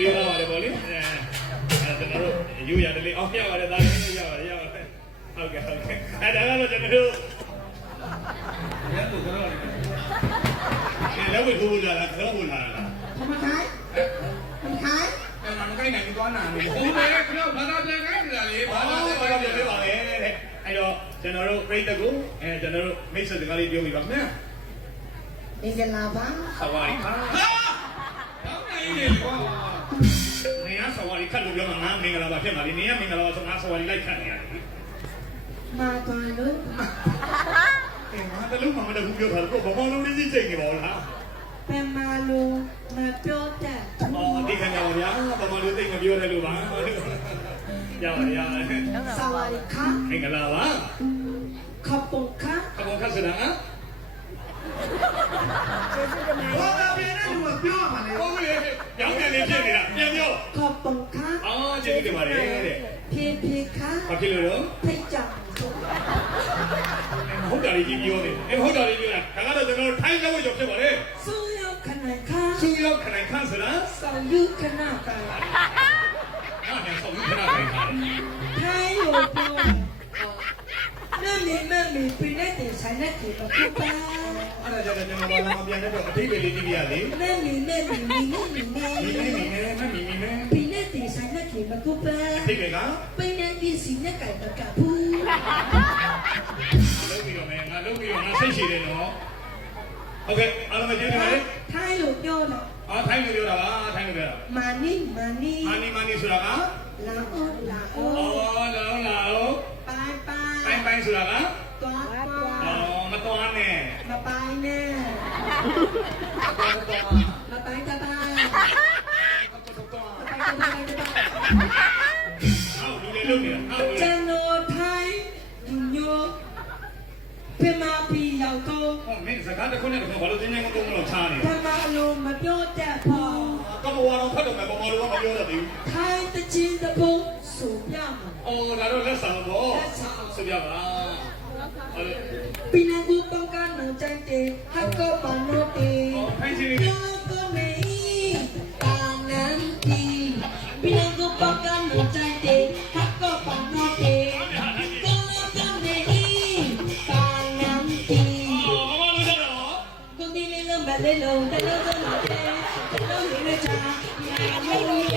လေးပါပါတယ်ဗောလေကျွန်တော်တို့ယူရတယ်လေအော်ရပါတယ်ဒါလေးရပါတယ်ဟုတ်ကဲ့ဟုတ်ကဲ့အဲ့ဒါကတော့ကျွန်တော်တို့ရန်သူကတော့လည်းဝိကူလာတာတော့ဝင်လာတာทำไมขายအဲ့ဒါမကိုင်းနိုင်ဘူးသွားနာနေဘူးဘယ်လဲကျွန်တော်ဘာသာပြန်ခိုင်းနေတာလေဘာသာပြန်ပြောပါလေတဲ့အဲ့တော့ကျွန်တော်တို့ပြိတ္တကိုကျွန်တော်တို့မိတ်ဆွေစကားလေးပြောပြပါမယ်မင်္ဂလာပါสวัสดีครับတော့နိုင်နေကွာနေရสวัสดีခတ်လို့ပြောမှာငါမင်္ဂလာပါဖြစ်ပါလိမ့်နေရမင်္ဂလာပါဆိုငါสวัสดีလိုက်ခတ်နေရတယ်มาตอนนู้นငါတလုံးမှမတဘူးပြောတာတော့ဘာမှလုံးလေးစိတ်ချိန်နေပါဦးလားเป็นมาลูมาเปียวแต่အော်ဒီခင်ဗျာဗျာဘာမှလုံးသိမပြောတယ်လို့ပါရပါရสวัสดีค่ะမင်္ဂလာပါขอบคุณค่ะขอบคุณครับဆိုတာဘာသာပြန်တဲ့လူကပြောပါလေဟုတ်ပြီရောင်းတယ်လေးဖြစ်နေတာပြန်ပြောขอบคุณค่ะအော်ကျေးဇူးတင်ပါတယ်တဲ့ဖြည်းค่ะဘာဖြစ်လို့လဲဖိတ်ကြောင်ဟုတ်တယ်ကြီးပြောတယ်ဟုတ်တယ်ကြီးပြောတာဒါကတော့ကျွန်တော်ထိုင်းလို့ကြောက်ဖြစ်ပါလေစူရောက်ခနိုင်ค่ะစူရောက်ခနိုင်ခန့်ဆိုတာဆောင်ယူခနာကဟာเนี่ยဆောင်ယူခနာကထိုင်းလို့ပြောမမပြင်းတဲ့ဆိုင်နဲ့ဒီတော့ပြပါအဲ့ဒါကြတော့ကျွန်တော်ဘာမှပြန်တဲ့တော့အထိပ္ပယ်လေးကြည့်ပြရလေမမီပြင်းတဲ့ဆိုင်နဲ့ဒီမကူပါအထိပ္ပယ်ကပြင်းတဲ့စီနဲ့ကြိုက်တော့ကဘူးလုံးပြီးတော့မယ်ငါလုံးပြီးတော့ငါစိတ်ရှိတယ်နော်ဟုတ်ကဲ့အားလုံးကျေးဇူးတင်ပါတယ်ထိုင်းလို့ပြောတာထိုင်းလို့ပြောတာပါထိုင်းလို့ပြောတာမာနီဆိုတာကလာအိုလာအိုပိုင်ဆိုတာကတွားမတွားနဲ့မပိုင်နဲ့မပိုင်တပါကျွန်တော်ထိုင်းညိုပြမပီရောက်တော့မင်းစကားတစ်ခုနဲ့တစ်ခုဘာလို့တင်းနေကုန်လို့ချားနေပြမလို့မပြောတတ်ပါကဘဝတော့ဖတ်တော့မယ်ဘာလို့မပြောတတ်ဘူးထိုင်းတချင်းတပုတ်ဆိုပြမှာလာတော့လက်ဆောင်တော့ဆိုပြပါปีนังกูต้องการหนูใจเตะฮักก็ปานโนเตะโยก็ไม่ปานนั้นดีปีนังกูต้องการหนูใจเตะฮักก็ปานโนเตะก็ไม่ปานนั้นดีคนที่เล่นแบบเล่นลงแต่เล่นก็หนาเตะแต่เล่นไม่ได้จ้าอย่าไม่มีใจ